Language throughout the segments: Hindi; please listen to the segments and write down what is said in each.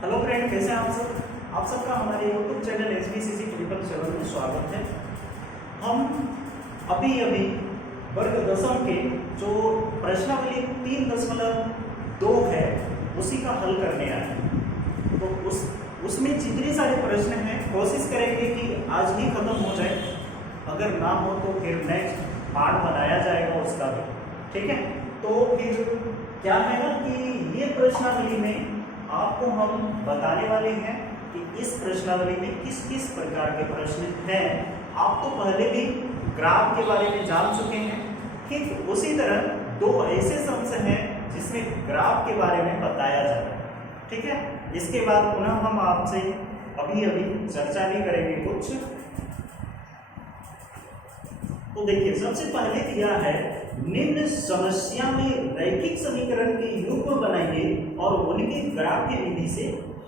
हेलो फ्रेंड, कैसे हैं आप सब। आप सबका हमारे यूट्यूब चैनल SBCC777 में स्वागत है। हम अभी अभी वर्ग दसम के जो प्रश्नावली 3.2 है उसी का हल करने आए हैं। तो उसमें जितने सारे प्रश्न हैं कोशिश करेंगे कि आज ही खत्म हो जाए। अगर ना हो तो फिर नेक्स्ट पार्ट बनाया जाएगा उसका भी, ठीक है। तो फिर क्या है ना कि ये प्रश्नावली में आपको हम बताने वाले हैं कि इस प्रश्नावली में किस किस प्रकार के प्रश्न हैं। आप तो पहले भी ग्राफ के बारे में जान चुके हैं, ठीक उसी तरह दो ऐसे सम्स हैं जिसमें ग्राफ के बारे में बताया जा रहा है, ठीक है। इसके बाद पुनः हम आपसे अभी चर्चा भी करेंगे कुछ। तो देखिए, सबसे पहले दिया है निम्न समस्या में रैखिक समीकरण के युग्म बनाइए और उनके ग्राफ की विधि से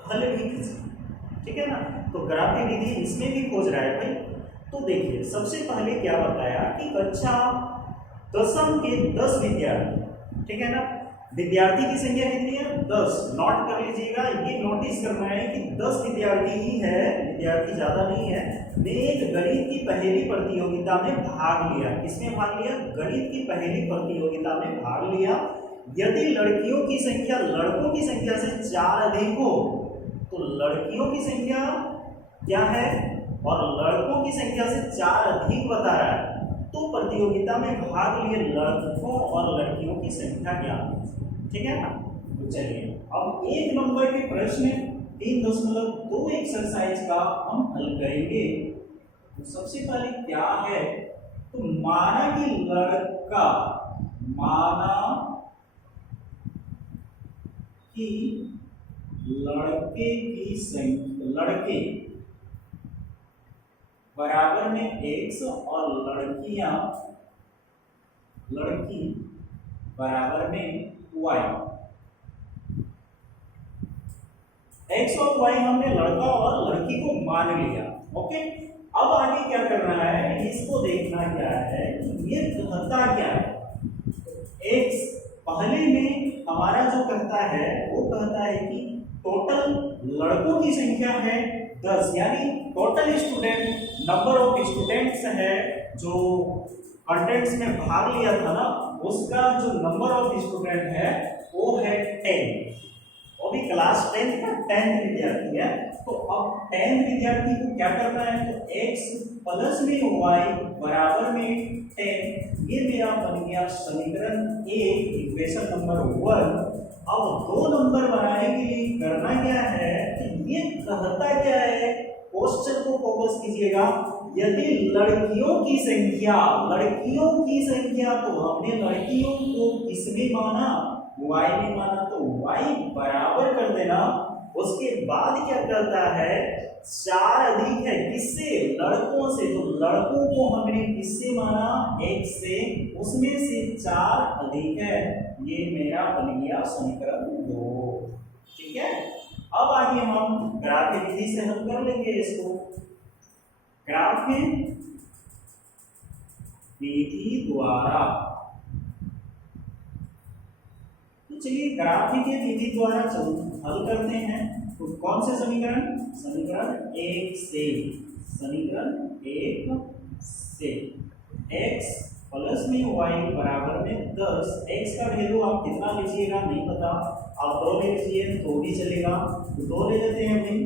हल भी कीजिए, ठीक है ना। तो ग्राफ की विधि इसमें भी खोज रहा है भाई। तो देखिए, सबसे पहले क्या बताया कि कक्षा दसम के 10 विद्यार्थी, ठीक है ना। विद्यार्थी की संख्या कितनी है? 10। नोट कर लीजिएगा, ये नोटिस करना है कि 10 विद्यार्थी ही है, विद्यार्थी ज्यादा नहीं है। ने एक गणित की पहेली प्रतियोगिता में भाग लिया। किसमें भाग लिया? गणित की पहेली प्रतियोगिता में भाग लिया। यदि लड़कियों की संख्या लड़कों की संख्या से 4 अधिक हो तो लड़कियों की संख्या क्या है और लड़कों की संख्या से 4 अधिक बता रहा है, तो प्रतियोगिता में भाग लिए लड़कों और लड़कियों की संख्या क्या है, ठीक है ना। तो चलिए अब 1 नंबर के प्रश्न 3.2 एक्सरसाइज का हम हल करेंगे। तो सबसे पहले क्या है, तो माना कि लड़का, माना कि लड़के की संख्या, लड़के बराबर में x और लड़कियां, लड़की बराबर में y। x और y हमने लड़का और लड़की को मान लिया, ओके। अब आगे क्या करना है, इसको देखना क्या है कि ये कहता क्या है। x पहले में हमारा जो कहता है वो कहता है कि टोटल लड़कों की संख्या है 10, यानी total student, number of students है जो कंटेंट्स में भाग लिया था ना, उसका जो नंबर ऑफ स्टूडेंट है वो है 10। वो भी क्लास 10 का 10th विद्यार्थी है। तो अब 10th विद्यार्थी को क्या करना है, तो x प्लस में y बराबर में 10, ये मेरा बन गया समीकरण 1, इक्वेशन नंबर 1। अब 2 नंबर बनाने के लिए करना क्या है कि ये कहता क्या है, क्वेश्चन को फोकस कीजिएगा। यदि लड़कियों की संख्या, लड़कियों की संख्या, तो हमने लड़कियों को किसमें माना? y में माना। तो y बराबर कर देना। उसके बाद क्या करता है, 4 अधिक है किससे? लड़कों से। तो लड़कों को हमने किससे माना? x से, उसमें से 4 अधिक है। ये मेरा बन गया समीकरण 2, ठीक है। अब आगे हम ग्राफ की विधि से हल कर लेंगे इसको। ग्राफ की विधि द्वारा, तो चलिए ग्राफ की विधि द्वारा हल करते हैं। तो कौन से समीकरण? समीकरण 1 से, समीकरण 1 से x प्लस में y बराबर में 10। x का वैल्यू आप कितना लीजिएगा नहीं पता, आप 2 ले लीजिए तो भी चलेगा। तो 2 ले लेते हैं भाई।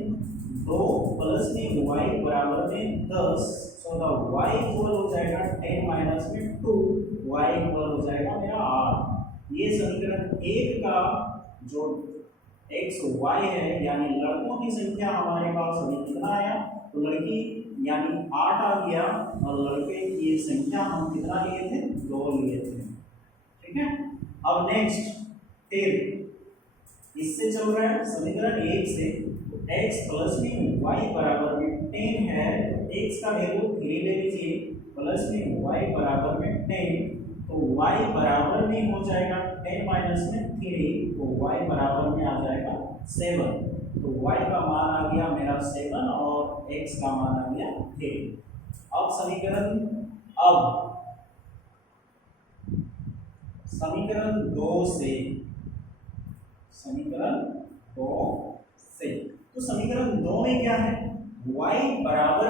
2 प्लस में y बराबर में 10, सो द y इक्वल हो जाएगा 10 माइनस में 2, y इक्वल हो जाएगा मेरा 8। ये समीकरण 1 का जो x y है, यानी लड़कों की संख्या हमारे पास अभी कितना आया, तो लड़की यानी 8 आ गया और लड़के की संख्या हम कितना लिए थे? 2 लिए थे, ठीक है। अब नेक्स्ट फिर इससे चल रहा है समीकरण 1 से, तो x प्लस में y बराबर में 10 है, तो x का वैल्यू 3 ले लीजिए, प्लस में y बराबर में 10, तो y बराबर में हो जाएगा 10 माइनस में 3, तो y बराबर में आ जाएगा 7। तो y का मान आ गया मेरा 7 और x का मान आ गया 3। अब समीकरण 2 से, समीकरण 2 से समीकरण 2 में क्या है, y बराबर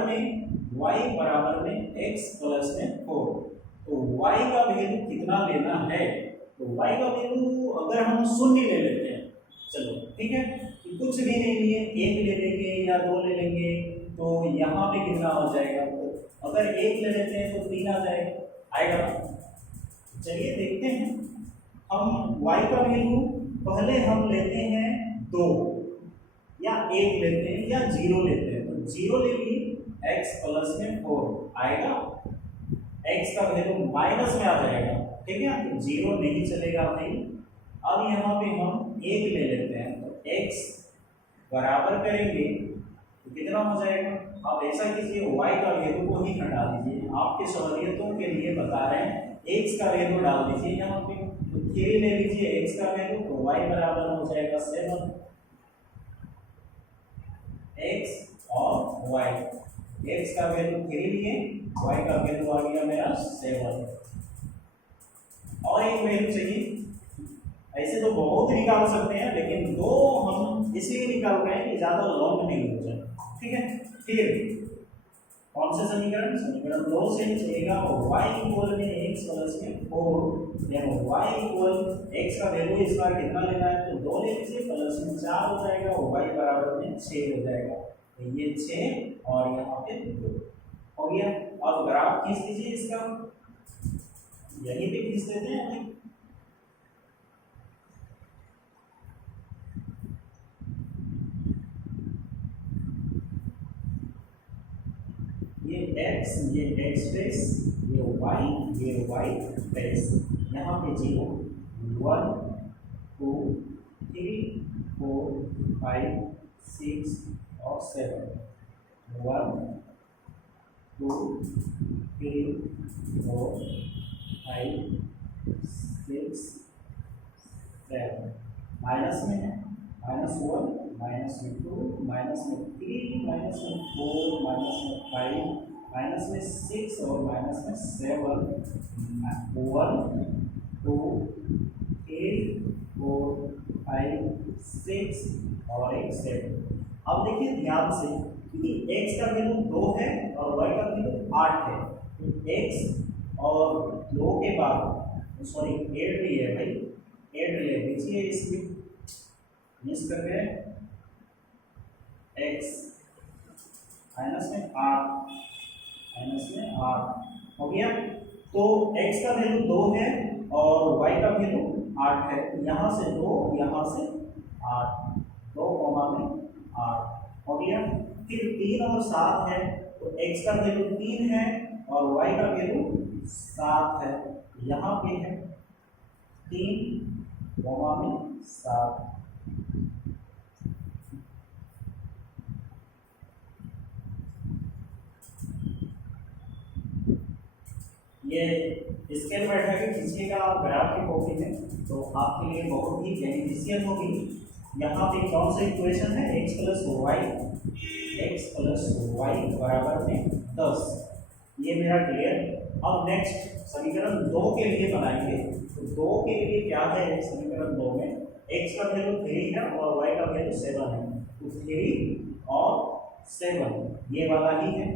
में x प्लस में 4। तो y का वैल्यू कितना लेना है, तो y का वैल्यू अगर हम शून्य ले लेते हैं, चलो ठीक है, तो कुछ भी नहीं लिए, एक ले लेंगे या दो ले लेंगे, तो यहाँ पे कितना हो जाएगा, तो अगर एक ले लेते हैं तो 3 आ आएगा। चलिए देखते हैं, हम y का वैल्यू पहले हम लेते हैं 2 या 1 लेते हैं या 0 लेते हैं, तो 0 ले लिए, x प्लस में 4 आएगा, x का वैल्यू माइनस में आ जाएगा, ठीक है, तो 0 नहीं चलेगा भाई। अब यहाँ पे हम 1 ले लेते हैं, तो x बराबर करेंगे तो कितना हो जाएगा, आप ऐसा कीजिए y का वैल्यू को ही हटा दीजिए, आपके सहूलियतों के लिए बता रहे हैं, x का वैल्यू डाल दीजिए यहाँ पे, तो 3 ले लीजिए x का वैल्यू, तो y बराबर हो जाएगा 7, x और y, x का वैल्यू 3 लिए, y का वैल्यू आ गया मेरा 7। और एक वैल्यू चाहिए, ऐसे तो बहुत निकाल सकते हैं, लेकिन 2 हम इसलिए निकाल रहे हैं कि ज्यादा लॉन्ग नहीं हो जाए, ठीक है। फिर कौन से समीकरण, समीकरण 2 से चलेगा y इक्वल में x प्लस में 4, यानी y इक्वल x का वैल्यू इस बार कितना लेना है, तो 2 ले लीजिए, प्लस में 4 हो जाएगा, y बराबर में 6 हो जाएगा, तो ये 6 और यहाँ पे 2 हो गया। अब ग्राफ खींच लीजिए इसका, यहीं पे खींच देते हैं हमें, ये x बेस, ये y बेस, यहाँ पे 0 1 2 3 4 5 6 और 7, 1 2 3 4 5 6 7, माइनस में है, -1 -2 -3 -4 -5 -6 और -7, 1 2 3 4 5 6 और 7। अब देखिए ध्यान से कि x का वैल्यू 2 है और y का वैल्यू 8 है, तो x और 2 के बाद, सॉरी 8 भी है भाई, 8 ले लीजिए, इसमें मिस कर गए, x माइनस में 8 हो गया। तो x का वैल्यू 2 है और y का वैल्यू 8 है, यहाँ से 2 यहाँ से 8, 2 में 8 हो गया। फिर 3 और 7 है, तो x का वैल्यू 3 है और y का वैल्यू 7 है, यहाँ पे है 3 में 7। ये स्केल बैठा के खींचिएगा आप ग्राफ की कॉपी में, तो आपके लिए बहुत ही बेनिफिशियल होगी। यहाँ पे कौन सा इक्वेशन है, x प्लस वाई बराबर में 10, ये मेरा क्लियर। अब नेक्स्ट समीकरण 2 के लिए बनाएंगे, तो 2 के लिए क्या है, समीकरण 2 में x का वैल्यू 3 है और y का वैल्यू 7 है, तो 3 और 7 ये वाला ही है,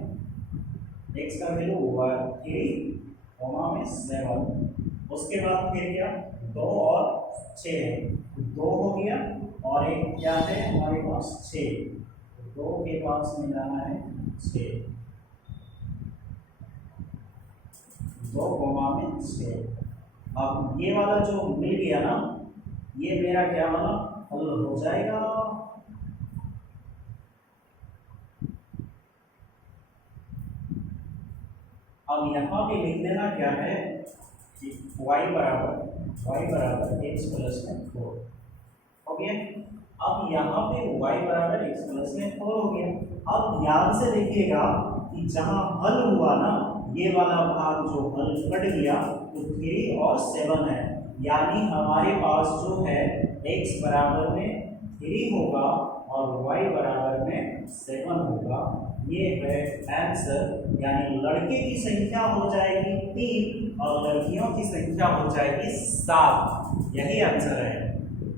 x का वैल्यू 3 में 7, उसके बाद फिर क्या 2 और 6 है, 2 हो गया और एक क्या है हमारे पास 6, 2 के पास में जाना है 6, 2 में 6। अब ये वाला जो मिल गया ना, ये मेरा क्या वाला हल हो जाएगा, अब यहाँ पे लिख देना क्या है कि y बराबर x प्लस में 4 हो गया। अब यहाँ पे y बराबर x प्लस में 4 हो गया। अब ध्यान से देखिएगा कि जहाँ हल हुआ ना, ये वाला भाग जो हल कट गया, तो 3 और 7 है, यानी हमारे पास जो है x बराबर में 3 होगा और y बराबर में 7 होगा। ये है आंसर, यानी लड़के की संख्या हो जाएगी 3 और लड़कियों की संख्या हो जाएगी 7, यही आंसर है।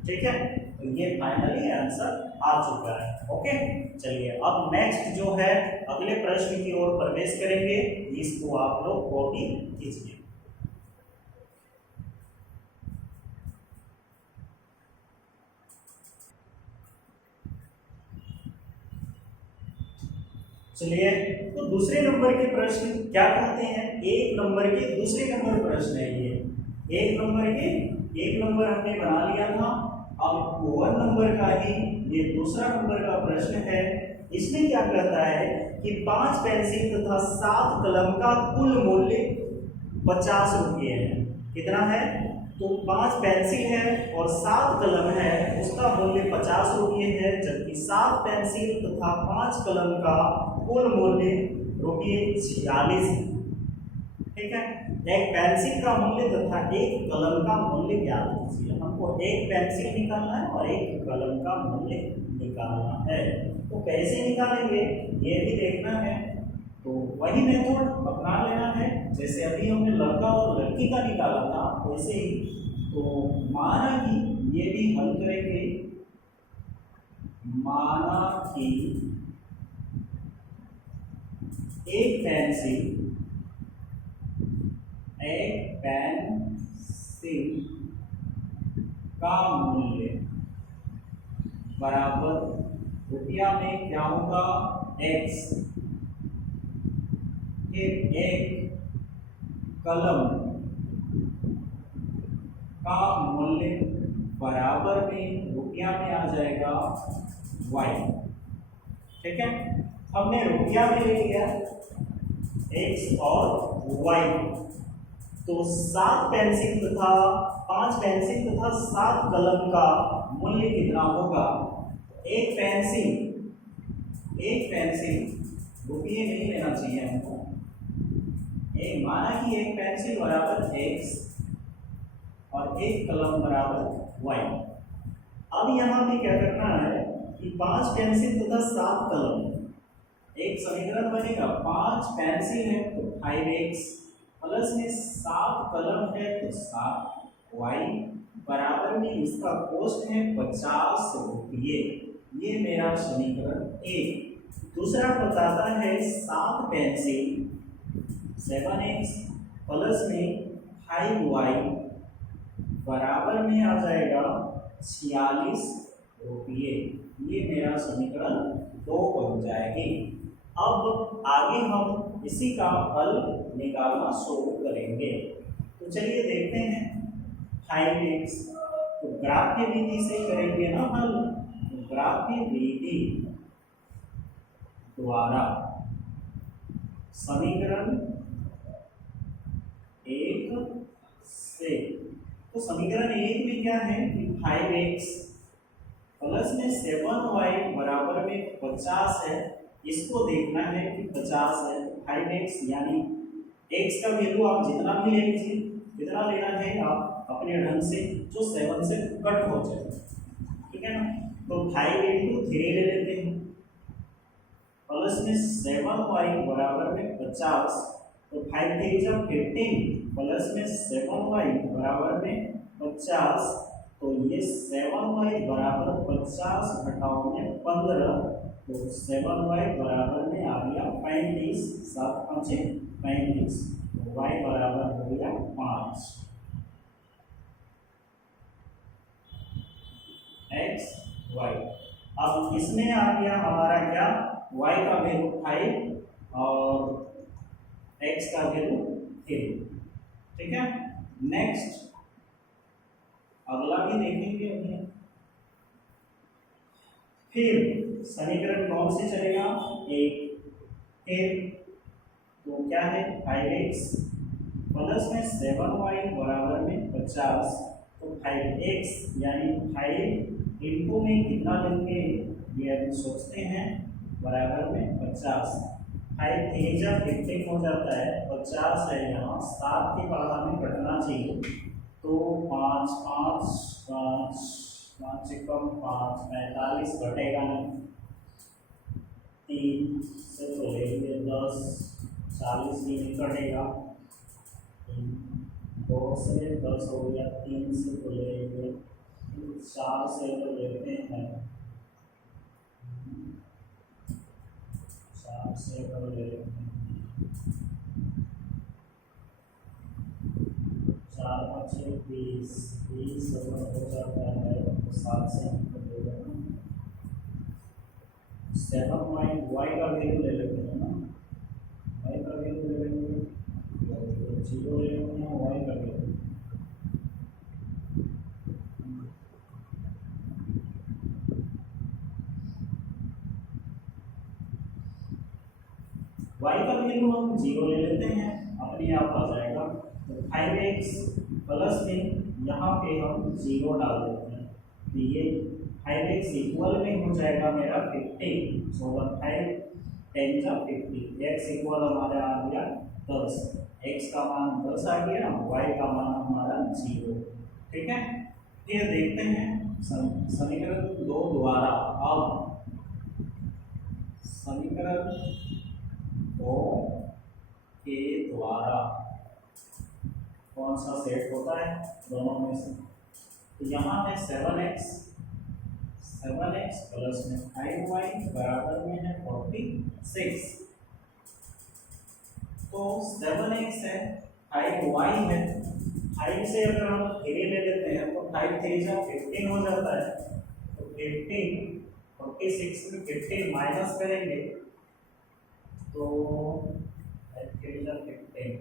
ठीक है, तो ये फाइनली आंसर आ चुका है। ओके, चलिए अब नेक्स्ट जो है अगले प्रश्न की ओर प्रवेश करेंगे। इसको आप लोग कॉपी कीजिए। चलिए, तो दूसरे नंबर के प्रश्न क्या कहते हैं? एक नंबर के दूसरे नंबर प्रश्न है ये। एक नंबर हमने बना लिया था। अब 1 नंबर का ही ये दूसरा नंबर का प्रश्न है। इसमें क्या कहता है कि 5 पेंसिल तथा 7 कलम का कुल मूल्य 50 रुपये है। कितना है? तो 5 पेंसिल है और 7 कलम है, उसका मूल्य 50 रुपये है। जबकि 7 पेंसिल तथा 5 कलम का कुल मूल्य ₹46 है। ठीक है, एक पेंसिल का मूल्य तथा एक कलम का मूल्य ज्ञात कीजिए। हमको एक पेंसिल निकालना है और एक कलम का मूल्य निकालना है। तो कैसे निकालेंगे ये भी देखना है। तो वही मेथड अपना लेना है जैसे अभी हमने लड़का और लड़की का निकाला था वैसे ही। तो माना कि ये भी हल करेंगे। माना कि एक पेंसिल का मूल्य बराबर रुपया में क्या होगा? x। फिर एक कलम का मूल्य बराबर में रुपया में आ जाएगा y। ठीक है, हमने रुपया में ले लिया x और y। तो 7 पेंसिल तथा 5 पेंसिल तथा 7 कलम का मूल्य कितना होगा? एक पेंसिल रुपये नहीं लेना चाहिए हमको। एक माना कि एक पेंसिल बराबर x और एक कलम बराबर y। अब यहाँ पे क्या करना है कि 5 पेंसिल तथा 7 कलम, एक समीकरण बनेगा। 5 पेंसिल है तो 5x प्लस में 7 कलम है तो 7y बराबर में इसका कॉस्ट है 50 रुपये। ये मेरा समीकरण एक। दूसरा बताता है 7 पेंसिल 7x प्लस में 5y बराबर में आ जाएगा 46 रुपये। ये मेरा समीकरण 2 बन जाएगी। अब आगे हम इसी का हल निकालना शुरू करेंगे। तो चलिए देखते हैं 5x। तो ग्राफ की विधि से करेंगे ना हल। तो ग्राफ की विधि द्वारा समीकरण 1 से, तो समीकरण 1 में क्या है कि 5x प्लस में 7y बराबर में 50 है। इसको देखना है कि 50 है। 5x यानी x का वैल्यू आप जितना भी ले लीजिए, कितना लेना है आप अपने ढंग से जो 7 से कट हो जाए। ठीक है ना, तो 5 × 3 ले लेते हैं प्लस में 7y बराबर में 50। तो 5 3 जब 15 प्लस में 7y बराबर में 50। तो ये 7y बराबर 50 घटाओ में 15। तो 7y बराबर में आ गया 35। 7 5 35। तो y बराबर हो गया 5। x y। अब इसमें आ गया हमारा क्या? y का वैल्यू 5 और x का वैल्यू 3। ठीक है, नेक्स्ट अगला भी देखेंगे अभी। फिर समीकरण कौन से चलेगा? 1। फिर तो क्या है 5x प्लस में 7y बराबर में 50। तो 5x यानी 5 इनको में कितना लेंगे ये अभी सोचते हैं। बराबर में 50। 5 3 जब 15 हो जाता है। 50 है यहाँ, 7 के बाद हमें कटना चाहिए। तो 5 5 5 5 से कम 5 45 घटेगा नहीं। 3 से तो लेंगे 10 40 भी नहीं कटेगा। 2 से 10 हो गया। 3 से तो लेंगे 4 से अगर लेते हैं, 4 से अगर लेते हैं, 4 5 20, 20 अगर हो जाता है तो 7 से हमको दे देना। 7 y का वैल्यू ले लेते हैं ना, y का वैल्यू ले लेंगे, तो 0 ले लेते हैं y का वैल्यू। y का वैल्यू हम 0 ले लेते हैं, अपने आप आ जाएगा। तो 5x प्लस में यहाँ पे हम 0 डाल देते हैं, तो ये 5x इक्वल में हो जाएगा मेरा 15। सो 5 10 का 50, x इक्वल हमारा आ गया 10, x का मान 10 आ गया, y का मान हमारा 0। ठीक है, फिर देखते हैं समीकरण 2 द्वारा। अब समीकरण 2 के द्वारा कौन सा सेट होता है दोनों में से? तो यहाँ है 7x प्लस में 5y बराबर में है 46। तो 7x है, 5y है, 5 से अगर हम 3 ले लेते हैं तो 5 3 जा 15 हो जाता है। तो 15 46 में 15 माइनस करेंगे तो 5 3 जा 15,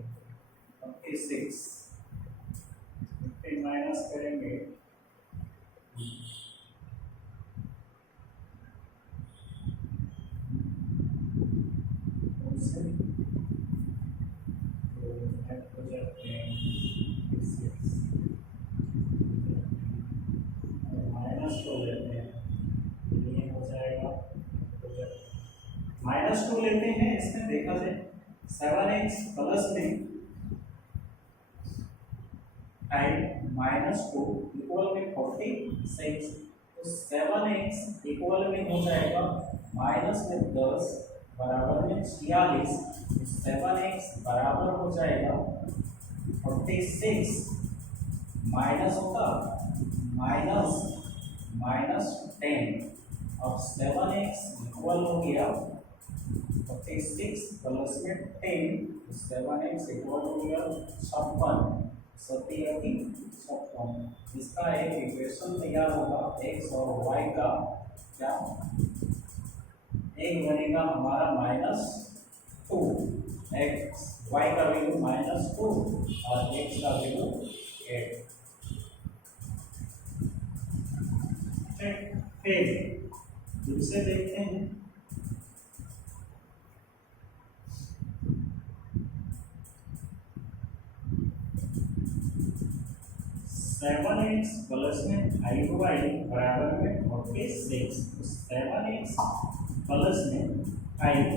46 15 माइनस करेंगे -2 लेते हैं, ये हो जाएगा -2 लेते हैं। इसमें देखा जाए 7x प्लस में 5 -2 इक्वल में 46। तो 7x इक्वल में हो जाएगा माइनस में 10 बराबर में 46। 7x बराबर हो जाएगा 46 माइनस होगा -10। अब 7x इक्वल हो गया 46 प्लस में 10, 7x इक्वल हो गया 56, 56। इसका एक इक्वेशन तैयार होगा x और y का, क्या एक बनेगा हमारा -2, x y का वैल्यू -2 और x का वैल्यू 8। फिर दूसरे देखते हैं, सेवन एक्स प्लस में 5y बराबर में 46। तो 7x प्लस में 5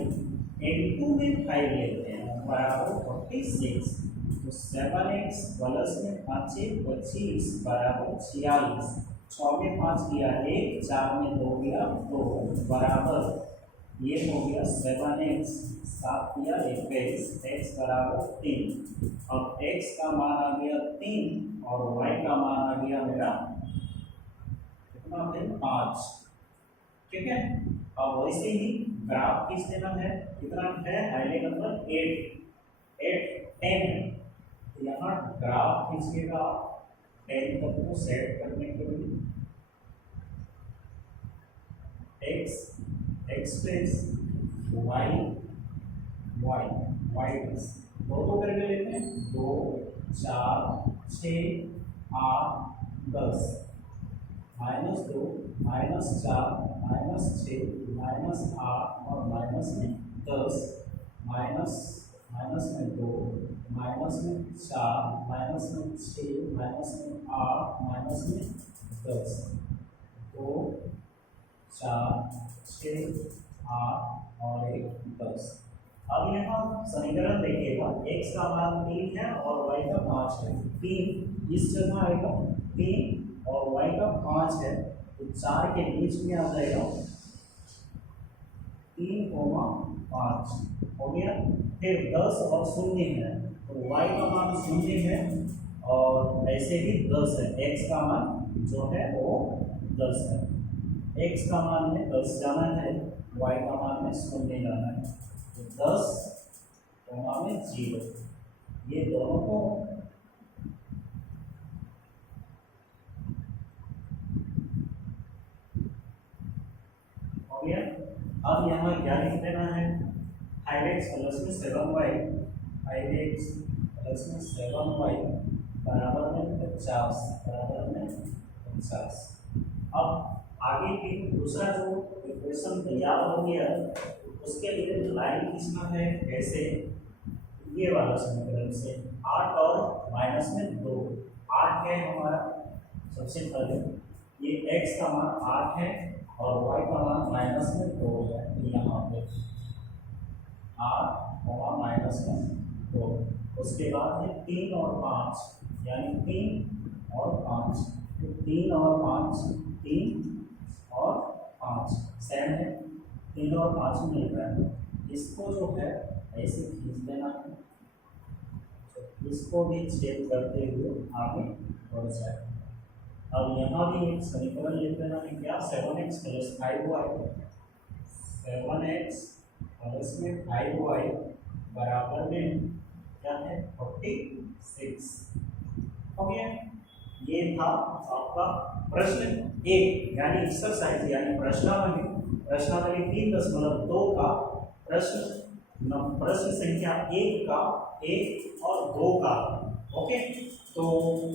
इंटू में 5 लेते हैं बराबर 46। तो 7x प्लस में 5 25 बराबर 46। 6 में 5 किया 1, 4 में 2 किया 2 बराबर ये हो गया 7x, 7 किया 21, x बराबर 3। अब x का मान आ गया 3 और y का मान आ गया मेरा कितना है 5। ठीक है, अब वैसे ही ग्राफ खींच देना है, कितना है हाईलाइट नंबर 8 10। तो यहाँ ग्राफ खींचिएगा 10 तक को सेट करने के लिए x y दो करके लेते हैं, 2 4 6 8 10, -2 -4 -6 -8 और माइनस में 10, माइनस में 2 माइनस में 4 माइनस में 6 माइनस में 8 माइनस में 10, 2 4 6 8 और 1 10। अब यहाँ समीकरण देखिएगा, x का मान 3 है और y का 5 है। 3 इस जगह आएगा 3 और y का 5 है, तो 4 के बीच में आ जाएगा 3, 5 हो गया। फिर 10 और 0 है, तो y का मान 0 है और ऐसे ही 10 है, x का मान जो है वो 10 है। x का मान में 10 जाना है, y का मान में 0 जाना है। तो 10 में 0, ये दोनों को हो गया। अब यहाँ क्या लिख देना है, 5x प्लस में 7y, 5x प्लस में 7y बराबर में 50, बराबर में 50। अब आगे की दूसरा जो इक्वेशन तैयार हो गया, उसके लिए लाइन खींचना है। कैसे, ये वाला समीकरण से 8 और माइनस में 2, 8 है हमारा। सबसे पहले ये x का मान 8 है और y का मान माइनस में 2 है। यहाँ पे 8 और माइनस में 2, उसके बाद है 3 और 5, यानी 3 और 5, तो 3 और 5, 3 और 5 सेम है, 3 और 5 मिल रहा है। इसको जो है ऐसे खींच देना है, तो इसको भी छेद करते हुए आगे बढ़ जाए। अब यहाँ भी एक समीकरण लिख देना है, क्या, 7x plus 5y, 7x plus में 5y बराबर में क्या है, 46 हो गया। ये था आपका प्रश्न 1 यानी एक्सरसाइज यानी प्रश्नावली 3.2 का प्रश्न संख्या 1 का 1 और 2 का। ओके, तो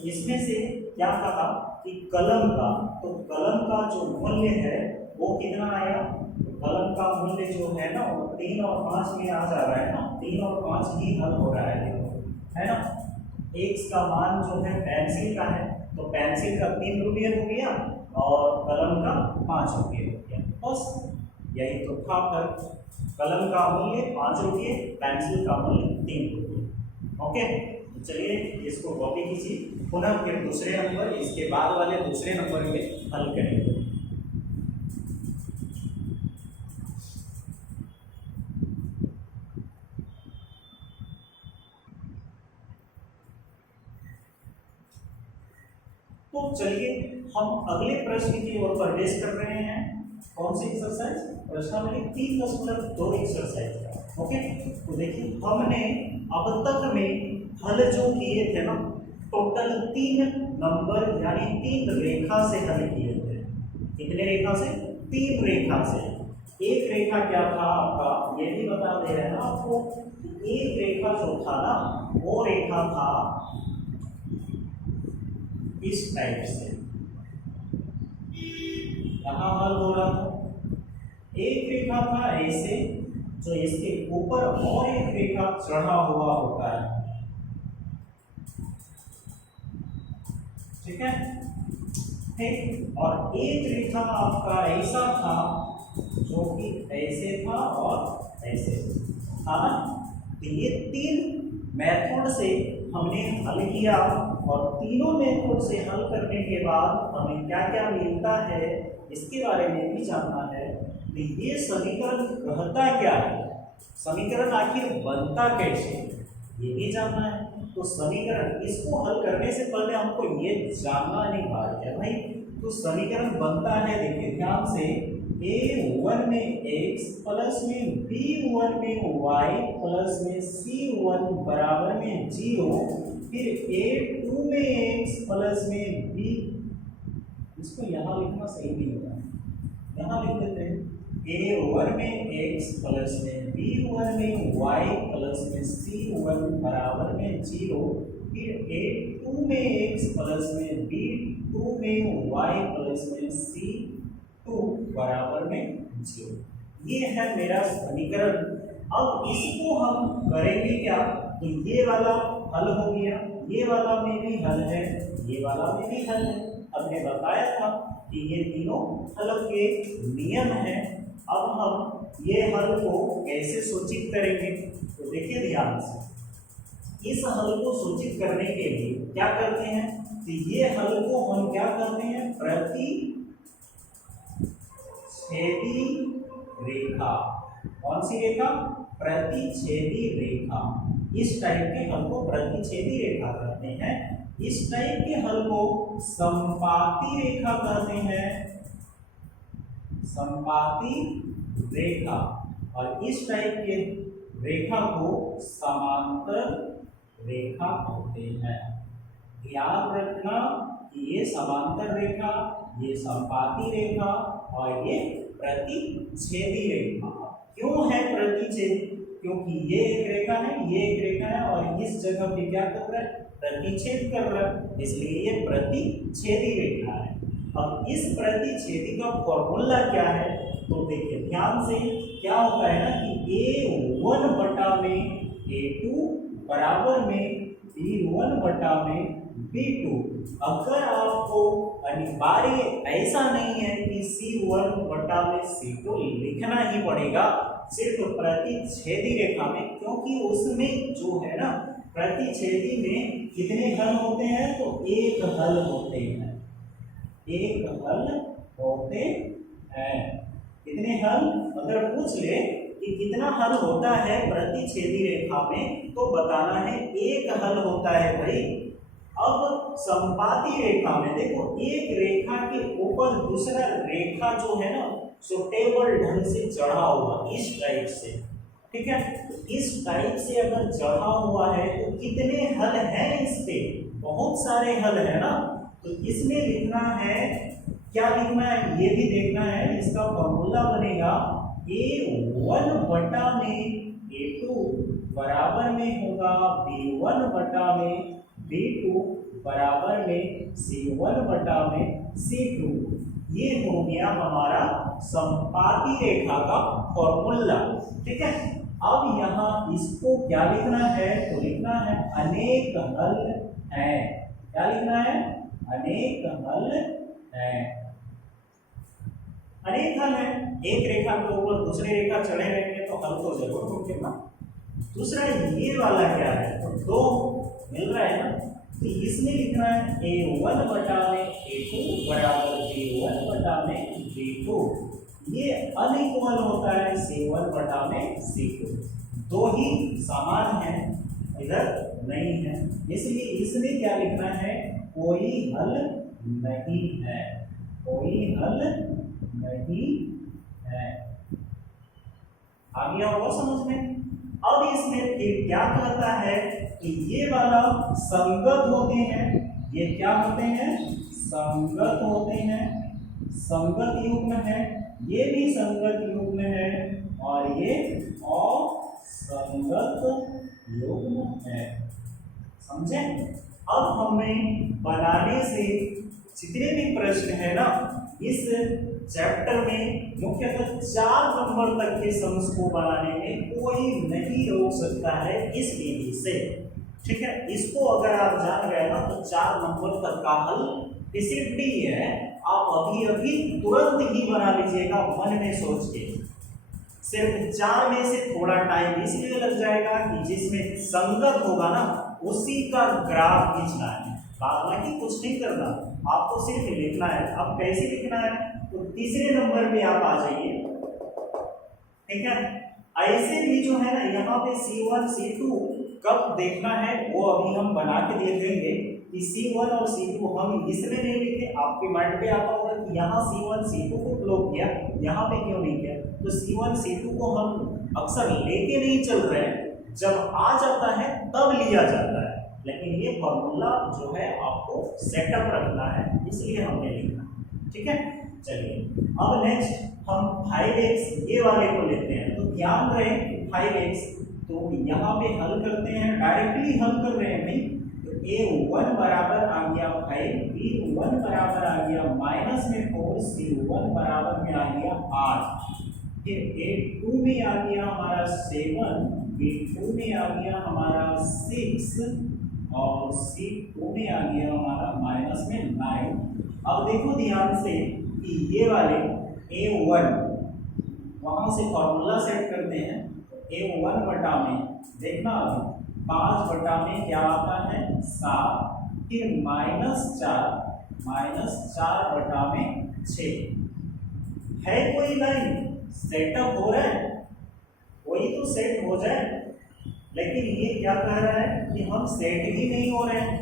इसमें से क्या कहा कि कलम का जो मूल्य है वो कितना आया। तो कलम का मूल्य जो है ना वो 3 और 5 में आ जा रहा है ना, 3 और 5 ही हल हो रहा है, है ना। x का मान जो है पेंसिल का है, तो पेंसिल का 3 रुपये हो गया और कलम का 5 रुपये हो गया। बस यही तो था फर्क, कलम का मूल्य 5 रुपये, पेंसिल का मूल्य 3 रुपये। ओके, तो चलिए इसको कॉपी कीजिए, पुनः फिर दूसरे नंबर, इसके बाद वाले दूसरे नंबर पे हल करेंगे। तो चलिए हम अगले प्रश्न की ओर प्रवेश कर रहे हैं। कौन सी एक्सरसाइज, प्रश्नावली 3.2 एक्सरसाइज का। ओके, तो देखिए हमने अब तक में हल जो किए थे ना, टोटल 3 नंबर यानी 3 रेखा से हल किए थे। कितने रेखा से, 3 रेखा से। एक रेखा क्या था आपका, ये भी बता दे रहे हैं ना आपको, एक रेखा जो था ना वो रेखा था इस टाइप से, यहाँ हल हो रहा था। एक रेखा था ऐसे, जो इसके ऊपर और एक रेखा चढ़ा हुआ होता है, ठीक है, ठीक। और एक रेखा आपका ऐसा था जो कि ऐसे था और ऐसे था ना। तो ये 3 मेथड से हमने हल किया और तीनों मेथड से हल करने के बाद हमें क्या क्या मिलता है इसके बारे में भी जानना है। तो ये समीकरण कहता क्या है, समीकरण आखिर बनता कैसे, ये भी जानना है। तो समीकरण, इसको हल करने से पहले हमको ये जानना अनिवार्य है भाई। तो समीकरण बनता है, देखिए ध्यान से, a1 में x प्लस में b1 में y प्लस में c1 बराबर में 0, फिर a2 में x प्लस में b, इसको यहाँ लिखना सही नहीं होगा, यहाँ लिख देते हैं a1 में x प्लस में b1 में y प्लस में c1 बराबर में 0, फिर a2 में x प्लस में b2 में y प्लस में c2 बराबर में 0। ये है मेरा समीकरण। अब इसको हम करेंगे क्या, तो ये वाला हल हो गया, ये वाला में भी हल है, ये वाला में भी हल है। हमने बताया था कि ये तीनों हल के नियम हैं। अब हम ये हल को कैसे सूचित करेंगे, तो देखिए ध्यान से, इस हल को सूचित करने के लिए क्या करते हैं, तो ये हल को हम क्या करते हैं, प्रतिच्छेदी रेखा। कौन सी रेखा, प्रतिच्छेदी रेखा। इस टाइप के हल को प्रतिच्छेदी रेखा कहते हैं। इस टाइप के हल को संपाती रेखा कहते हैं, संपाती रेखा। और इस टाइप के रेखा को समांतर रेखा कहते हैं। याद रखना कि ये समांतर रेखा, ये संपाती रेखा और ये प्रतिच्छेदी रेखा। क्यों है प्रतिच्छेद? क्योंकि ये एक रेखा है, ये एक रेखा है और इस जगह पे क्या कर रहा है? प्रतिच्छेद कर रहा है, इसलिए ये प्रतिच्छेदी रेखा है। अब इस प्रतिच्छेदी का फॉर्मूला क्या है? तो देखिए ध्यान से, क्या होता है ना कि A1 बटा में A2 बराबर में B1 बटा में B2। अगर आपको अनिवार्य ऐसा नहीं है कि C1 बटा में C2 लिखना ही पड़ेगा सिर्फ प्रतिच्छेदी रेखा में, क्योंकि उसमें जो है ना प्रतिच्छेदी में कितने हल होते हैं? तो एक हल होते हैं, एक हल होते हैं। कितने हल? अगर पूछ ले कि कितना हल होता है प्रतिच्छेदी रेखा में, तो बताना है एक हल होता है भाई। अब संपाती रेखा में देखो, एक रेखा के ऊपर दूसरा रेखा जो है ना सुटेबल ढंग से चढ़ा हुआ इस टाइप से, ठीक है? इस टाइप से अगर चढ़ा हुआ है तो कितने हल हैं इस पे? बहुत सारे हल है ना। तो इसमें लिखना है, क्या लिखना है ये भी देखना है। इसका फॉर्मूला बनेगा A1 बटा में A2 बराबर में होगा B1 बटा में B2 बराबर में C1 बटा में C2। ये हो गया हमारा संपाती रेखा का फॉर्मूला, ठीक है? अब यहाँ इसको क्या लिखना है? तो लिखना है अनेक हल है। क्या लिखना है? अनेक हल है। अनेक हल है। एक रेखा के ऊपर दूसरी रेखा चढ़े रहेंगे तो हल तो जरूर होंगे ना। दूसरा ये वाला क्या है? तो दो मिल रहा है ना, तो इसमें लिखना है A1 बटा में A2 बराबर B1 बटा में B2। ये अनइक्वल होता है C1 बटा में C2। दो ही समान है, इधर नहीं है, इसलिए इसमें क्या लिखना है? कोई हल नहीं है, कोई हल नहीं है। आ गया होगा समझ में? अब इसमें फिर क्या कहता है कि ये वाला संगत होते हैं। ये क्या होते हैं? संगत होते हैं, संगत युग्म है। ये भी संगत युग्म है और ये असंगत युग्म है। समझे? अब हमें बनाने से जितने भी प्रश्न है ना इस चैप्टर में मुख्यतः 4 नंबर तक के सम्स को बनाने में कोई नहीं रोक सकता है इस विधि से, ठीक है? इसको अगर आप जान गए ना तो 4 नंबर तक का हल डिसिप्टी है। आप अभी अभी तुरंत ही बना लीजिएगा मन में सोच के। सिर्फ 4 में से थोड़ा टाइम इसलिए लग जाएगा कि जिसमें संगत होगा ना उसी का ग्राफ खींचना है, बाकी कुछ नहीं करना, आपको सिर्फ लिखना है। अब कैसे लिखना है? तो तीसरे नंबर पे आप आ जाइए, ठीक है? ऐसे भी जो है ना यहाँ पे C1 C2 कब देखना है वो अभी हम बना के दे देंगे कि C1 और C2 हम इसमें नहीं लिखे। आपके माइंड पे आता होगा कि यहाँ C1 C2 को फ्लो किया, यहाँ पे क्यों नहीं किया? तो C1 C2 को हम अक्सर लेके नहीं चल रहे हैं, जब आ जाता है तब लिया जाता है। लेकिन ये फॉर्मूला जो है आपको सेटअप रखना है, इसलिए हमने लिखा, ठीक है? चलिए अब नेक्स्ट हम 5x ये वाले को लेते हैं। तो ध्यान रहे 5x, तो यहाँ पे हल करते हैं, डायरेक्टली हल कर रहे हैं भाई। तो A1 बराबर आ गया 5, B1 बराबर आ गया माइनस में 4, C1 बराबर में आ गया 8, फिर A2 में आ गया हमारा 7, B2 में आ गया हमारा 6 और C2 में आ गया हमारा माइनस में 9। अब देखो ध्यान से कि ये वाले A1 वहां से फॉर्मूला सेट करते हैं। A1 बटा में देखना 5 बटा में क्या आता है 7, फिर -4 बटा में 6 है। कोई लाइन सेटअप हो रहा है, कोई तो सेट हो जाए, लेकिन ये क्या कह रहा है कि हम सेट ही नहीं हो रहे हैं।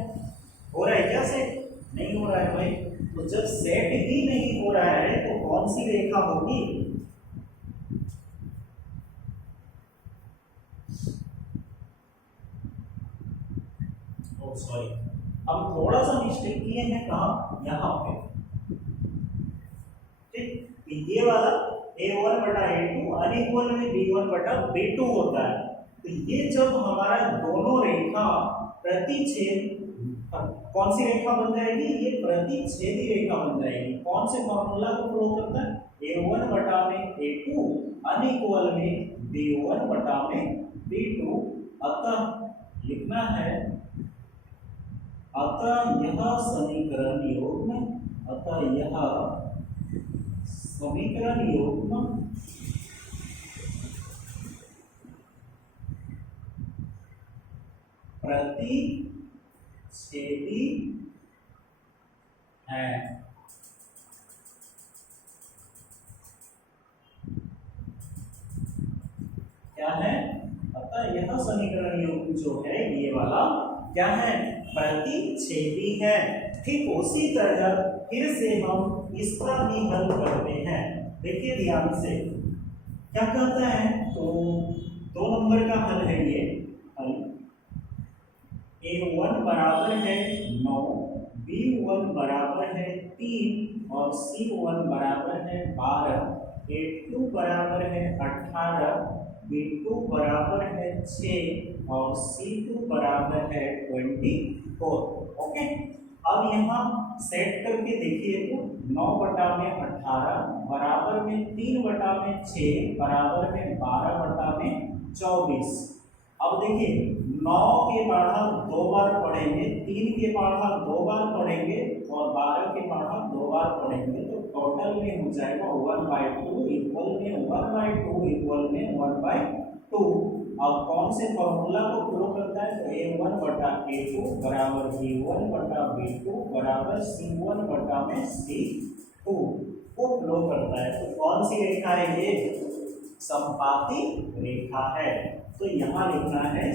हो रहा है क्या सेट? नहीं हो रहा है भाई। तो जब सेट ही नहीं हो रहा है तो कौन सी रेखा होगी? सॉरी, हम थोड़ा सा मिस्टेक किए हैं, कहाँ? यहाँ पे। ठीक, ये वाला a1 बटा a2 अनिक्वल में b1 बटा b2 होता है। तो ये जब हमारा दोनों रेखा प्रतिच्छेद, कौन सी रेखा बन जाएगी? ये प्रतिच्छेदी रेखा बन जाएगी। कौन से फॉर्मूला को फॉलो करता है? a1 बटा में a2 अनिक्वल में b1 बटा में b2। अतः लिखना है, अतः यह समीकरण युग्म, अतः यह समीकरण युग्म प्रतिच्छेदी है। क्या है? अतः यह समीकरण युग्म जो है ये वाला क्या है? प्रतिच्छेदी है। ठीक उसी तरह फिर से हम इसका भी हल करते हैं। देखिए ध्यान से क्या कहता है, तो 2 नंबर का हल है ये हल। a1 बराबर है 9, b1 बराबर है 3 और c1 बराबर है 12, a2 बराबर है 18, b2 बराबर है 6 और c2 बराबर है 24। ओके, अब यहाँ सेट करके देखिए तो 9 बटा में 18 बराबर में 3 बटा में 6 बराबर में 12 बटा में 24। अब देखिए 9 के पढ़ा 2 बार पढ़ेंगे, 3 के पढ़ा 2 बार पढ़ेंगे और 12 के पढ़ा 2 बार पढ़ेंगे, तो टोटल में हो जाएगा 1/2 इक्वल में 1/2 इक्वल में 1/2। अब कौन से फॉर्मूला को फॉलो करता है? तो a1 बटा a2 बराबर b1 बटा b2 बराबर c1 बटा में c2 को फॉलो करता है। तो कौन सी रेखा है ये? समपाती रेखा है। तो यहाँ लिखना है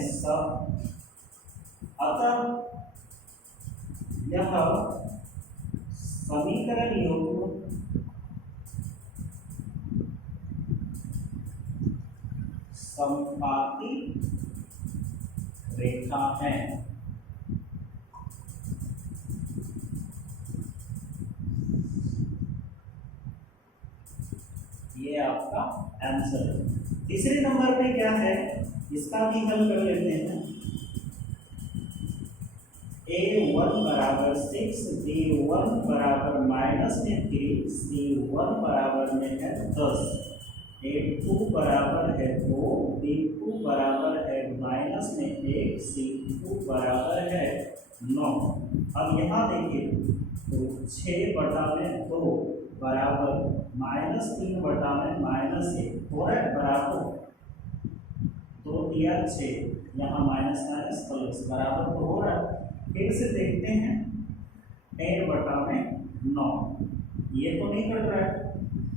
अतः यह समीकरण युग्म समपाती रेखा है। ये आपका आंसर है। तीसरे नंबर पे क्या है, इसका भी हल कर लेते हैं। a1 बराबर 6, b1 बराबर -3, c1 बराबर में है 10, a2 बराबर है 2, b2 बराबर है -1, c2 बराबर है 9। अब यहाँ देखिए तो 6 बटा में 2 बराबर -3 बटा में -1 हो रहा है, बराबर 2 दिया 6, यहाँ माइनस माइनस प्लस बराबर तो हो रहा है। फिर से देखते हैं 10 बटा में 9, ये तो नहीं कट रहा है।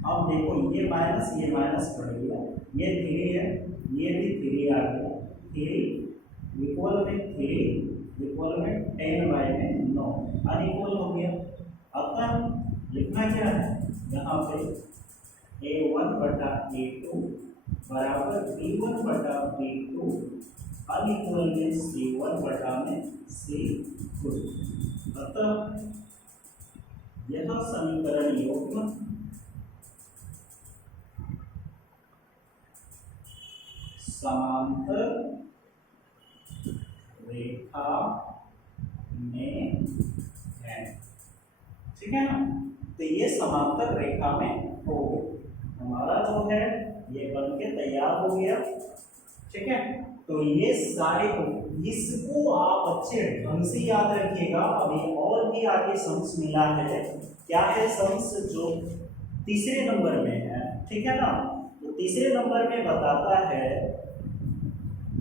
अब देखो ये माइनस पड़ गया, ये 3 है, ये भी 3 आ गया, 3 इक्वल में 3 इक्वल में 10/9 अनइक्वल हो गया। अतः लिखना क्या है यहाँ पे, a1 बटा a2 बराबर b1 बटा b2 अनइक्वल में c1 बटा में c2। अतः यह समीकरण युग्म समांतर रेखा में है। ठीक है ना? तो ये समांतर रेखा में हो गया, हमारा जो है ये बन के तैयार हो गया। ठीक है, तो ये सारे, इसको आप अच्छे ढंग से याद रखिएगा। अभी और भी आगे सम्स मिला है, क्या है सम्स जो तीसरे नंबर में है। ठीक है ना? तो तीसरे नंबर में बताता है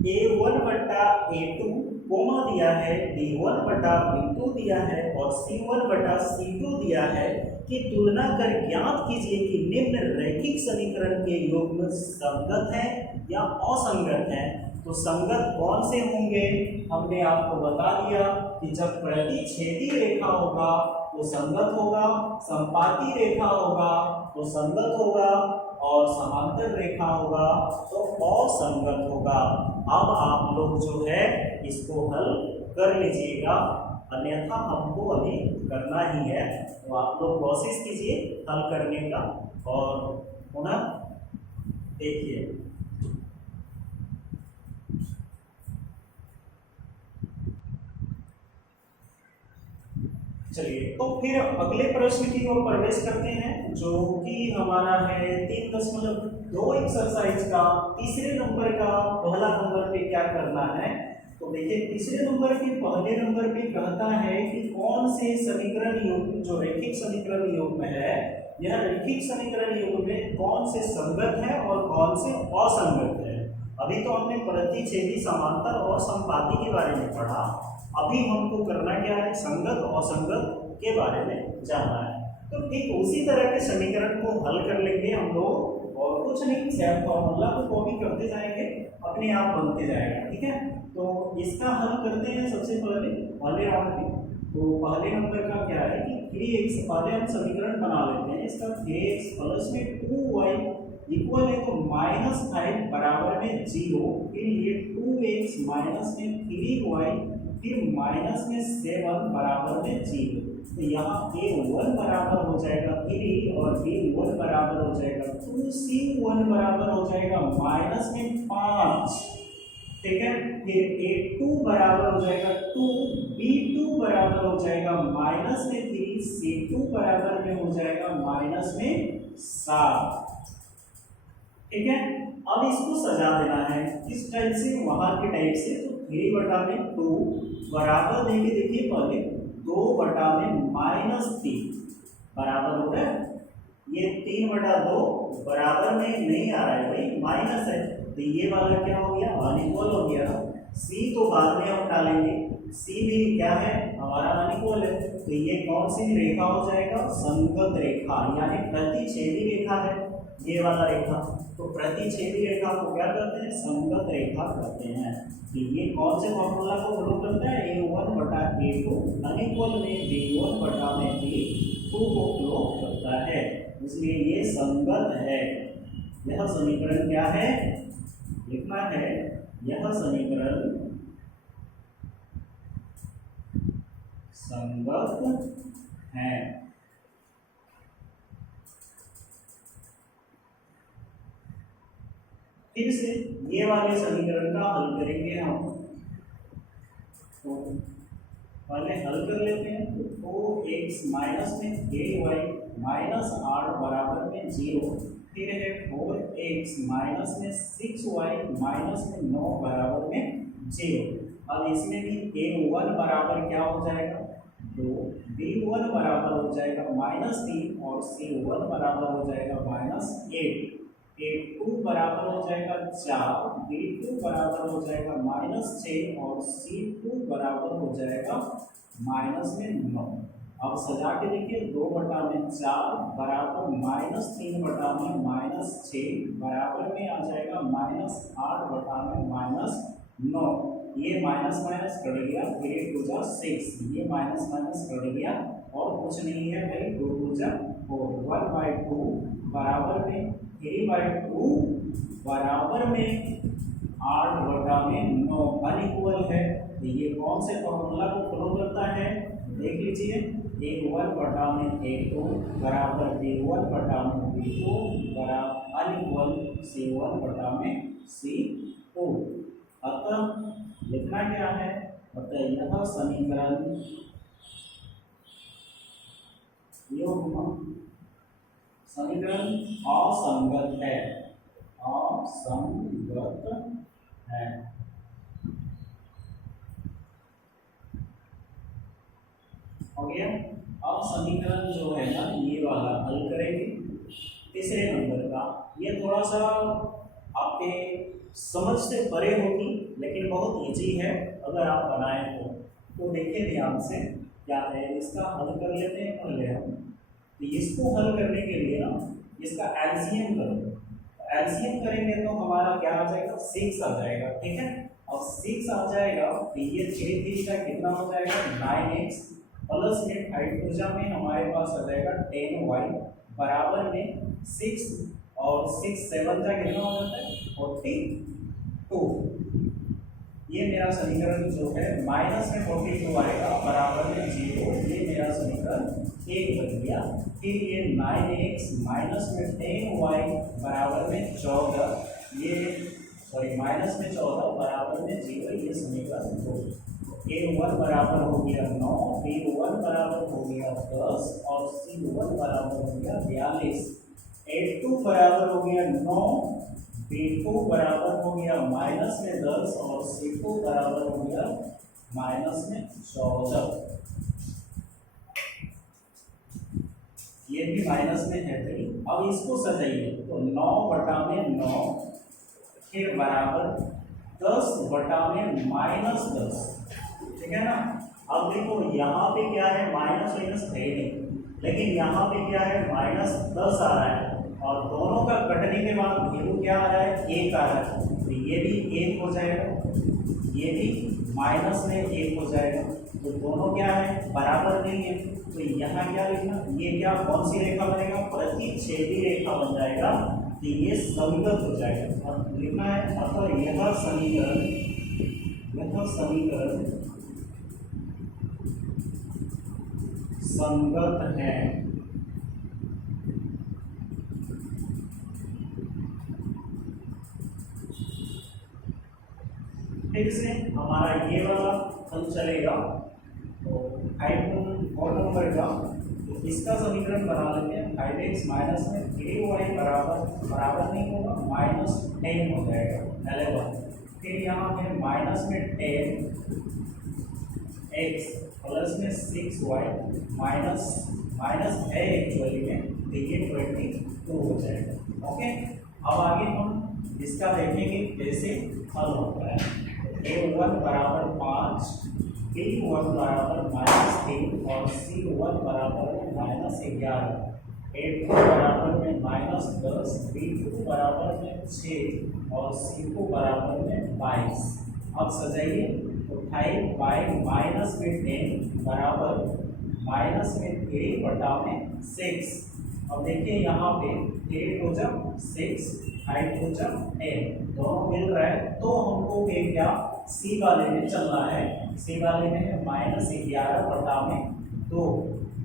a1 बटा a2 कोमा दिया है, b1 बटा b2 दिया है और c1 बटा c2 दिया है कि तुलना कर ज्ञात कीजिए कि निम्न रैखिक समीकरण के युग्म संगत है या असंगत है। तो संगत कौन से होंगे, हमने आपको बता दिया कि जब प्रतिच्छेदी रेखा होगा तो संगत होगा, संपाती रेखा होगा तो संगत होगा, और समांतर रेखा होगा तो असंगत होगा। अब आप लोग जो है इसको हल कर लीजिएगा, अन्यथा हमको अभी करना ही है। तो आप लोग कोशिश कीजिए हल करने का और पुनः देखिए। चलिए तो फिर अगले प्रश्न की ओर प्रवेश करते हैं, जो कि हमारा है 3.2 एक्सरसाइज का तीसरे नंबर का पहला नंबर पे क्या करना है। तो देखिए तीसरे नंबर के पहले नंबर पे कहता है कि कौन से समीकरण युग्म, जो रैखिक समीकरण युग्म है, यह रैखिक समीकरण युग्म में कौन से संगत है और कौन से असंगत है। अभी तो हमने प्रतिच्छेदी, समांतर और संपाती के बारे में पढ़ा, अभी हमको करना क्या है, संगत असंगत के बारे में जानना है। तो ठीक उसी तरह के समीकरण को हल कर लेंगे हम लोग, और कुछ नहीं, सेम फॉर्मूला को कॉपी करते जाएंगे, अपने आप बनते जाएगा। ठीक है, तो इसका हल करते हैं सबसे पहले राउंड में। तो पहले नंबर का क्या है कि 3x, पहले हम समीकरण बना लेते हैं इसका। 3x प्लस में 2y इक्वल है तो -5 बराबर में 0, फिर ये 2x माइनस में 3y, फिर माइनस में 7 बराबर में 0। तो यहाँ a1 बराबर हो जाएगा 3 और b1 बराबर हो जाएगा 2, c1 बराबर हो जाएगा माइनस में 5। ठीक है, फिर a2 बराबर हो जाएगा 2, b2 बराबर हो जाएगा माइनस में 3, c2 बराबर में हो जाएगा माइनस में 7। ठीक है, अब इसको सजा देना है किस टाइप से, वहां के टाइप से। तो 3/2 बराबर देंगे, देखिए पहले 2/3 बराबर हो रहा है। ये 3/2 बराबर में नहीं आ रहा है भाई, माइनस है, तो ये वाला क्या हो गया, अनइक्वल हो गया। सी तो बाद में हम डालेंगे, सी भी क्या है हमारा अनइक्वल है, तो ये कौन सी रेखा हो जाएगा, संगत रेखा, यानी प्रतिच्छेदी रेखा है ये वाला रेखा। तो प्रतिच्छेदी रेखा को क्या करते हैं, संगत रेखा करते हैं। तो ये कौन से फॉर्मूला को फॉलो करता है, a1/a2 अनइक्वल में b1/b2 को फॉलो करता है, इसलिए ये संगत है। यह समीकरण क्या है, लिखना है, यह समीकरण संगत है। फिर से ये वाले समीकरण का हल करेंगे हम। तो पहले हल कर लेते हैं। तो 4x माइनस में 8y माइनस 8 बराबर में 0, फिर है 4x माइनस में 6y माइनस में 9 बराबर में 0। अब इसमें भी a1 बराबर क्या हो जाएगा 2, b1 बराबर हो जाएगा -3 और c1 बराबर हो जाएगा -8। a2 बराबर हो जाएगा 4, b2 बराबर हो जाएगा -6 और c2 बराबर हो जाएगा -9। अब सजा के देखिए 2/4 बराबर -3/6 बराबर में आ जाएगा -8/9। ये माइनस माइनस कट गया, फिर 2 जा 6, ये माइनस माइनस कट गया और कुछ नहीं है भाई, 2 2 जा 4, 1/2 बराबर में 3/2 बराबर में 8/9 अनइक्वल है। तो ये कौन से फॉर्मूला को फॉलो करता है, देख लीजिए। a1/a2 बराबर b1/b2 बराबर अनइक्वल c1/c2। अतः लिखना क्या है, अतः यह समीकरण समीकरण असंगत है, असंगत है। हो गया। अब समीकरण जो है ना ये वाला हल करेंगे तीसरे नंबर का। ये थोड़ा सा आपके समझ से परे होगी, लेकिन बहुत इजी है अगर आप बनाए तो देखिए ध्यान से क्या है। इसका हल कर लेते हैं पहले हम। तो इसको हल करने के लिए ना इसका एलसीएम करो। एलसीएम करेंगे तो हमारा क्या आ जाएगा 6 आ जाएगा, ठीक है। अब 6 आ जाएगा तो ये 3 3 का कितना हो जाएगा 9x प्लस में 5 ऊर्जा में हमारे पास आ जाएगा 10y बराबर में 6 और 6 7 का कितना हो जाता है 42। ये मेरा समीकरण जो है माइनस में 42 आएगा बराबर में 0, ये मेरा समीकरण 1 बन गया। फिर ये 9x माइनस में 10y बराबर में 14, ये सॉरी माइनस में 14 बराबर में 0, ये समीकरण 2। a1 बराबर हो गया 9, b1 बराबर हो गया 10 और c1 बराबर हो गया 42। a2 बराबर हो गया 9, b2 बराबर हो गया माइनस में 10 और c2 बराबर हो गया माइनस में 14। ये भी माइनस में है 3। अब इसको सजाइए तो 9 बटा में 9 फिर बराबर 10 बटा में माइनस 10, ठीक है ना। अब देखो यहाँ पे क्या है माइनस माइनस है नहीं, लेकिन यहाँ पे क्या है माइनस 10 आ रहा है और दोनों का कटने के बाद वैल्यू क्या आ रहा है 1 आ रहा है, तो ये भी 1 हो जाएगा, ये भी माइनस में 1 हो जाएगा, तो दोनों क्या है बराबर नहीं है। तो यहाँ क्या लिखना, ये क्या कौन सी रेखा बनेगा प्रतिच्छेदी रेखा बन जाएगा, तो ये संगत हो जाएगा। और लिखना है अतः यह समीकरण संगत है। फिर से हमारा ये वाला हल चलेगा, तो 5 नंबर का तो इसका समीकरण बना लेते हैं। 5x माइनस में 3y बराबर नहीं होगा माइनस 10 हो जाएगा 11। फिर यहाँ है माइनस में 10x प्लस में 6y माइनस है एक्चुअली में, तो ये 22 हो जाएगा। ओके, अब आगे हम इसका देखेंगे कैसे हल होता है। a1 बराबर 5, b1 बराबर -3 और c1 बराबर में -11, a2 बराबर में -10, b2 बराबर में 6 और c2 बराबर में 22। अब सजाइए तो 5 बाई माइनस में 10 बराबर माइनस में 3 बटा में 6। अब देखिए यहाँ पे 8 हो जा 6, 5 हो जा 10, दोनों मिल रहा है, तो हमको क्या सी वाले में चलना है। सी वाले में है -11 बटा में 2,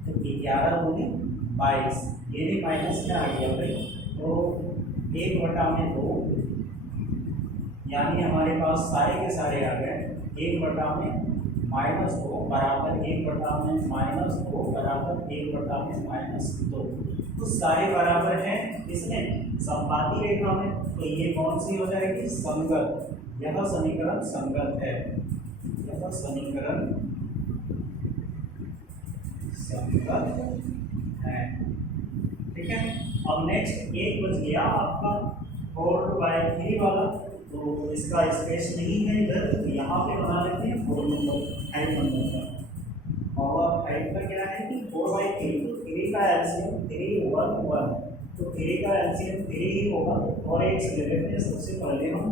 तो 11 दूनी 22, ये भी माइनस में आ गया भाई, तो 1 बटा में 2, यानी हमारे पास सारे के सारे आ गए। 1 बटा में -2 बराबर 1 बटा में -2 बराबर 1 बटा में -2, तो सारे बराबर हैं इसमें संपाती रेखा में, तो ये कौन सी हो जाएगी संगत। यह समीकरण संगत है, यह समीकरण संगत है, ठीक है। अब नेक्स्ट एक बच गया आपका 4/3 वाला, तो इसका स्पेस नहीं है इधर, तो यहाँ पे बना लेते हैं 4 नंबर 5 नंबर का। और 5 का क्या है कि 4/3, तो 3 का एलसीएम 3 1 1, तो 3 का एलसीएम 3 ही होगा, तो 4x ले लेते हैं सबसे पहले हम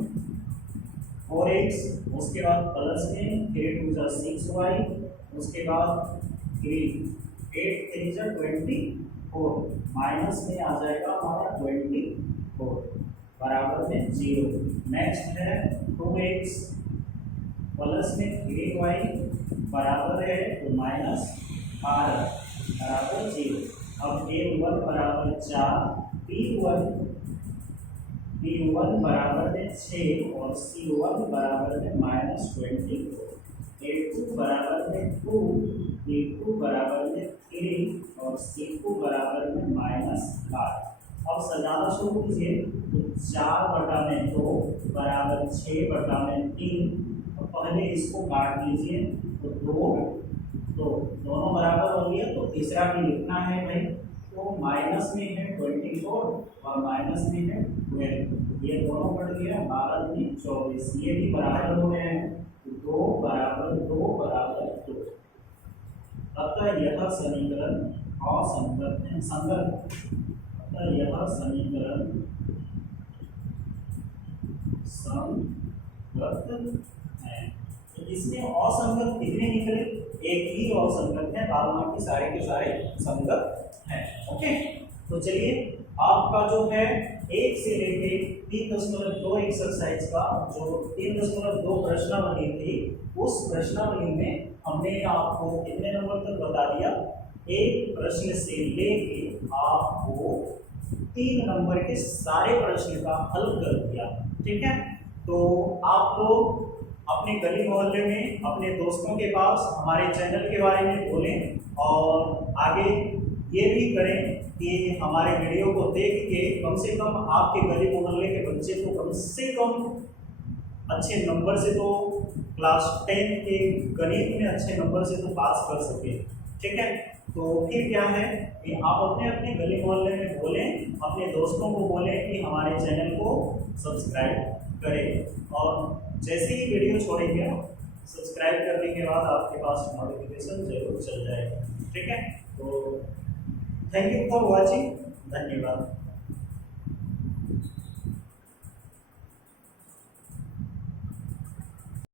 4x, उसके बाद प्लस में 3 2 6y, उसके बाद 3 8 3 24, माइनस में आ जाएगा हमारा 24 बराबर में 0। नेक्स्ट है 2x प्लस में 3y बराबर है तो -12 बराबर 0। अब a1 बराबर 4, b1 बराबर में 6 और c1 बराबर में -24, a2 बराबर में 2, b2 बराबर में 3 और c2 बराबर में -12। अब सजाना शुरू कीजिए, तो 4 बटा में 2 बराबर 6 बटा में 3, तो पहले इसको काट लीजिए, तो 2, तो दोनों बराबर हो गया, तो तीसरा भी लिखना है भाई, तो माइनस में है 24 और माइनस में है 12, ये दोनों कट गया 12 दूनी 24, ये भी बराबर हो गए हैं, 2 बराबर 2 बराबर 2। अतः यह समीकरण असंगत है, संगत, अतः यह समीकरण असंगत है। तो इसमें असंगत कितने निकले? एक ही असंगत है, बाद बाकी सारे के सारे संगत हैं। ओके, तो चलिए आपका जो है 1 से लेके 3.2 एक्सरसाइज का जो 3.2 प्रश्नावली थी, उस प्रश्नावली में हमने आपको कितने नंबर तक बता दिया? एक प्रश्न से लेके आपको 3 नंबर के सारे प्रश्न का हल कर दिया। ठीक है, तो आप लोग अपने गली मोहल्ले में अपने दोस्तों के पास हमारे चैनल के बारे में बोलें और आगे ये भी करें कि हमारे वीडियो को देख के कम से कम आपके गली मोहल्ले के बच्चे को कम से कम अच्छे नंबर से तो क्लास 10 के गणित में अच्छे नंबर से तो पास कर सके। ठीक है, तो फिर क्या है कि आप अपने अपने गली मोहल्ले में बोलें, अपने दोस्तों को बोलें कि हमारे चैनल को सब्सक्राइब करें, और जैसे ही वीडियो छोड़ेंगे सब्सक्राइब करने के बाद आपके पास नोटिफिकेशन जरूर चल जाएगा। ठीक है, तो थैंक यू फॉर वॉचिंग, धन्यवाद।